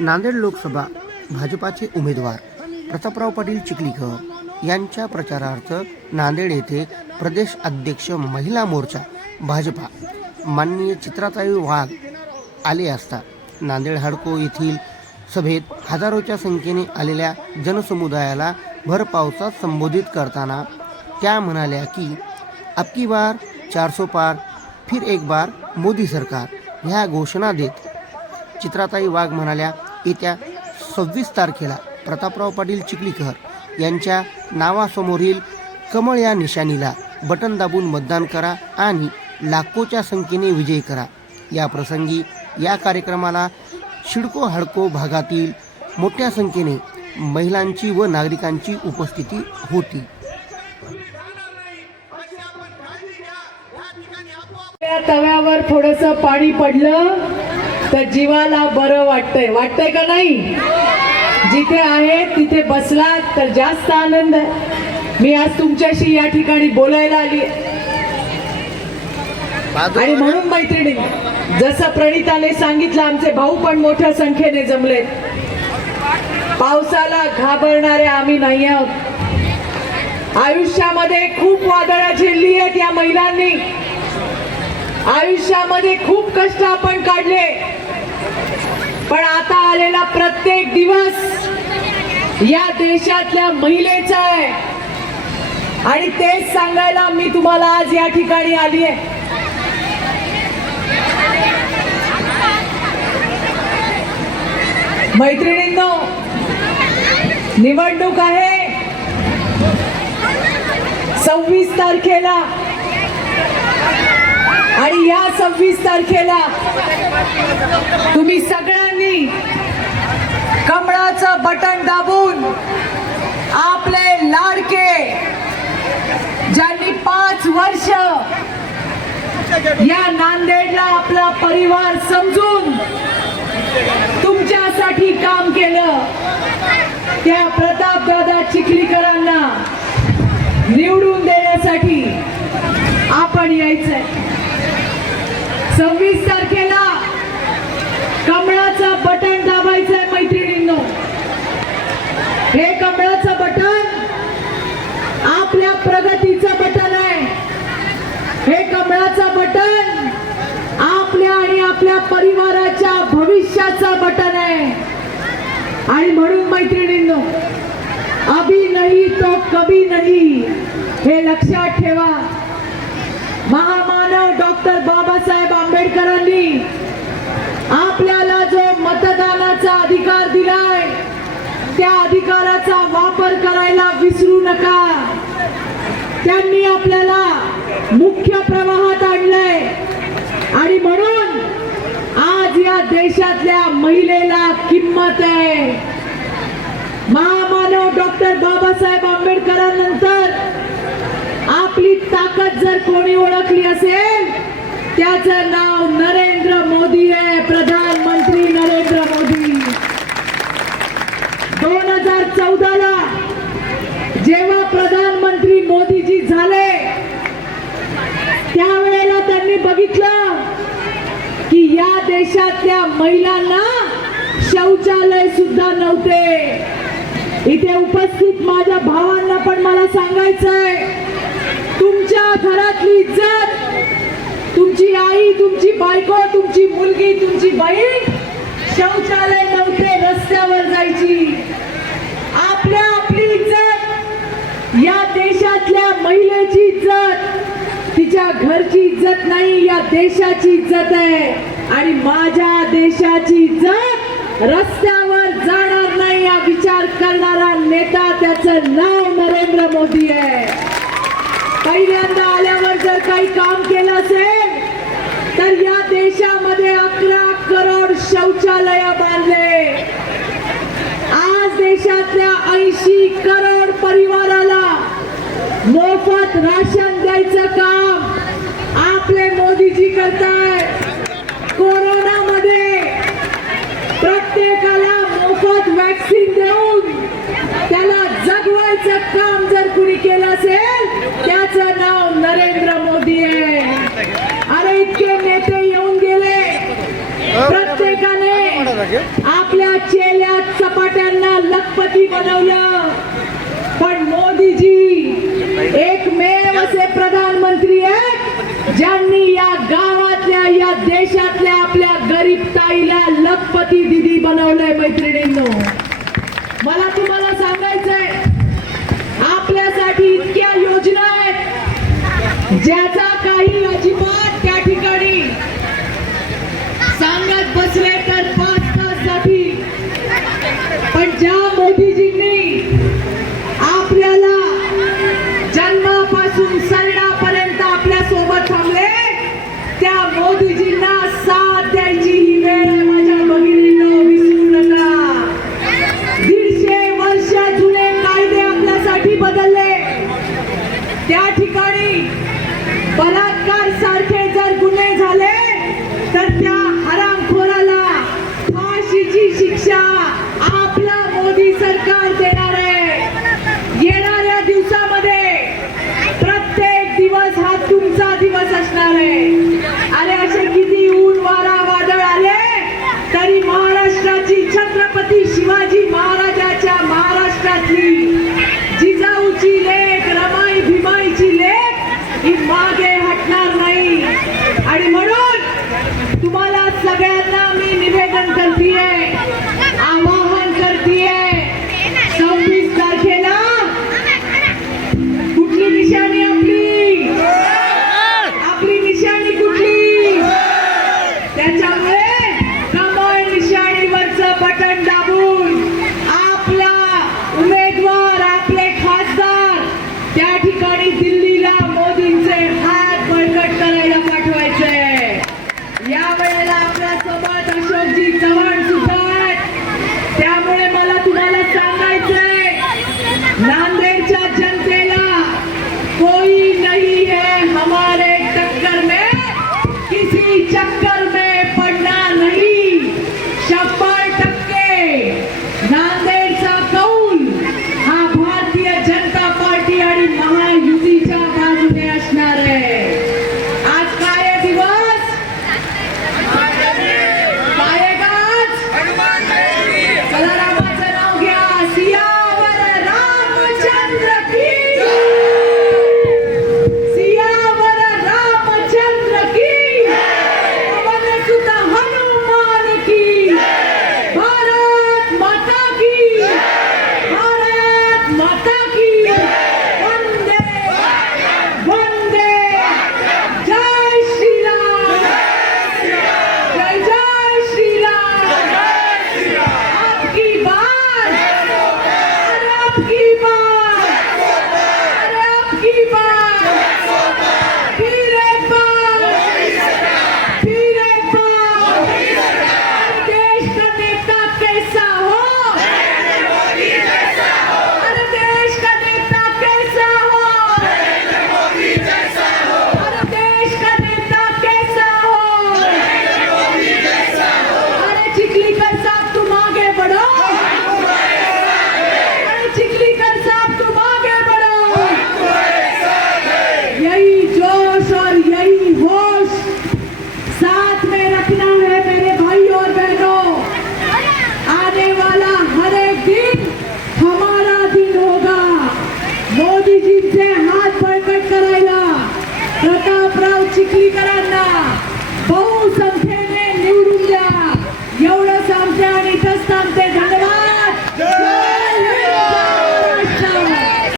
नांदेड लोकसभा भाजपाचे उमेदवार प्रतापराव पाटील चिखलीकर यांच्या प्रचारार्थ नांदेड येथे प्रदेश अध्यक्ष महिला मोर्चा भाजपा. माननीय चित्राताई वाघ आले असता नांदेड हाडको येथील सभेत हजारोच्या संख्येने आलेल्या जनसमुदायाला भर पावसात संबोधित करताना त्या म्हणाल्या की अबकी बार चारसो पार फिर एक बार मोदी सरकार ह्या घोषणा देत. चित्राताई वाघ म्हणाल्या येत्या सव्वीस तारखेला प्रतापराव पाटील चिखलीकर यांच्या नावासमोरील कमळ या निशाणीला बटन दाबून मतदान करा आणि लाखोच्या संख्येने विजयी करा. या प्रसंगी या कार्यक्रमाला शिडको हडको भागातील मोठ्या संख्येने महिलांची व नागरिकांची उपस्थिती होती. तव्यावर थोडस पाणी पडलं. तर जीवाला बरं वाटतंय. वाटतंय का नाही? जिथे आहे तिथे बसला तर जास्त आनंद आहे. मी आज तुमच्याशी या ठिकाणी बोलायला आली. आणि म्हणून मैत्रिणी जसं प्रणिताने सांगितलं आमचे भाऊ पण मोठ्या संख्येने जमलेत. पावसाला घाबरणारे आम्ही नाही आहोत. आयुष्यामध्ये खूप वादळा झेलली आहेत या महिलांनी. आयुष्यामध्ये खूप कष्ट आपण काढले. पण आता आलेला प्रत्येक दिवस या देशातल्या महिलेचा आहे. आणि तेच सांगायला मी तुम्हाला आज या ठिकाणी आली आहे. मैत्रिणींनो निवडणूक आहे. सव्वीस तारखेला. आणि या सव्वीस तारखेला तुम्ही सगळ्यांनी कमळाचं बटन दाबून आपले लाडके ज्यांनी पाच वर्ष या नांदेडला आपला परिवार समजून तुमच्यासाठी काम केलं. त्या प्रतापदादा चिखलीकरांना निवडून देण्यासाठी आपण यायचंय. सव्वीस तारखेला कमळाचं बटन दाबायचंय मैत्रिणींनो. हे कमळाचं बटन आपल्या प्रगतीचं बटन आहे. हे कमळाचं बटन आपल्या आणि आपल्या परिवाराच्या भविष्याचं बटन आहे. आणि म्हणून मैत्रिणींनो अभी नाही तो कभी नाही हे लक्षात ठेवा. महामानव डॉक्टर बाबासाहेब आंबेडकरांनी आपल्याला जो मतदानाचा अधिकार दिलाय त्या अधिकाराचा वापर करायला विसरू नका. त्यांनी आपल्याला मुख्य प्रवाहात आणलंय. आणि म्हणून आज या देशातल्या महिलेला किंमत आहे. महामानव डॉक्टर बाबासाहेब आंबेडकरांनंतर जर कोणी ओळखली असेल त्याचं नाव नरेंद्र मोदी आहे प्रधानमंत्री नरेंद्र मोदी. दोन हजार चौदाला जेव्हा प्रधानमंत्री मोदीजी झाले त्यावेळेला त्यांनी बघितलं की या देशातल्या महिलांना शौचालय सुद्धा नव्हते. इथे उपस्थित माझ्या भावांना पण मला सांगायचंय घरातली इज्जत. तुमची आई तुमची बायको तुमची मुलगी तुमची बहीण शौचालय नव्हते रस्त्यावर जायची. आपल्या आपली इज्जत. या देशातल्या महिलेची इज्जत. तिच्या घरची इज्जत नाही या देशाची इज्जत आहे. आणि माझ्या देशाची इज्जत रस्त्यावर जाणार नाही या विचार करणारा नेता त्याचं नाव नरेंद्र मोदी आहे. पहिल्यांदा काही काम केलं असेल तर या देशामध्ये अकरा करोड शौचालय बांधले. आज देशातल्या ऐंशी करोड परिवाराला मोफत राशन द्यायचं काम आपले मोदीजी करताय. कोरोनामध्ये प्रत्येकाला मोफत वॅक्सिन देऊन त्याला जगवायचं काम जर कुणी केलं असेल त्याचं नाव नरेंद्र मोदी आहे अरे इतके नेते येऊन गेले प्रत्येकाने आप आपल्या चेल्या राष्ट्रपती बनवलं पण मोदीजी एकमेव असे प्रधानमंत्री आहेत ज्यांनी या गावातल्या या देशातल्या आपल्या गरीब ताईला लखपती दिदी बनवलंय मैत्रिणींनो. मला तुम्हाला सांगायचंय आपल्यासाठी इतक्या योजना आहेत ज्याचा प्रतापराव चिखलीकरांना बहुसंख्य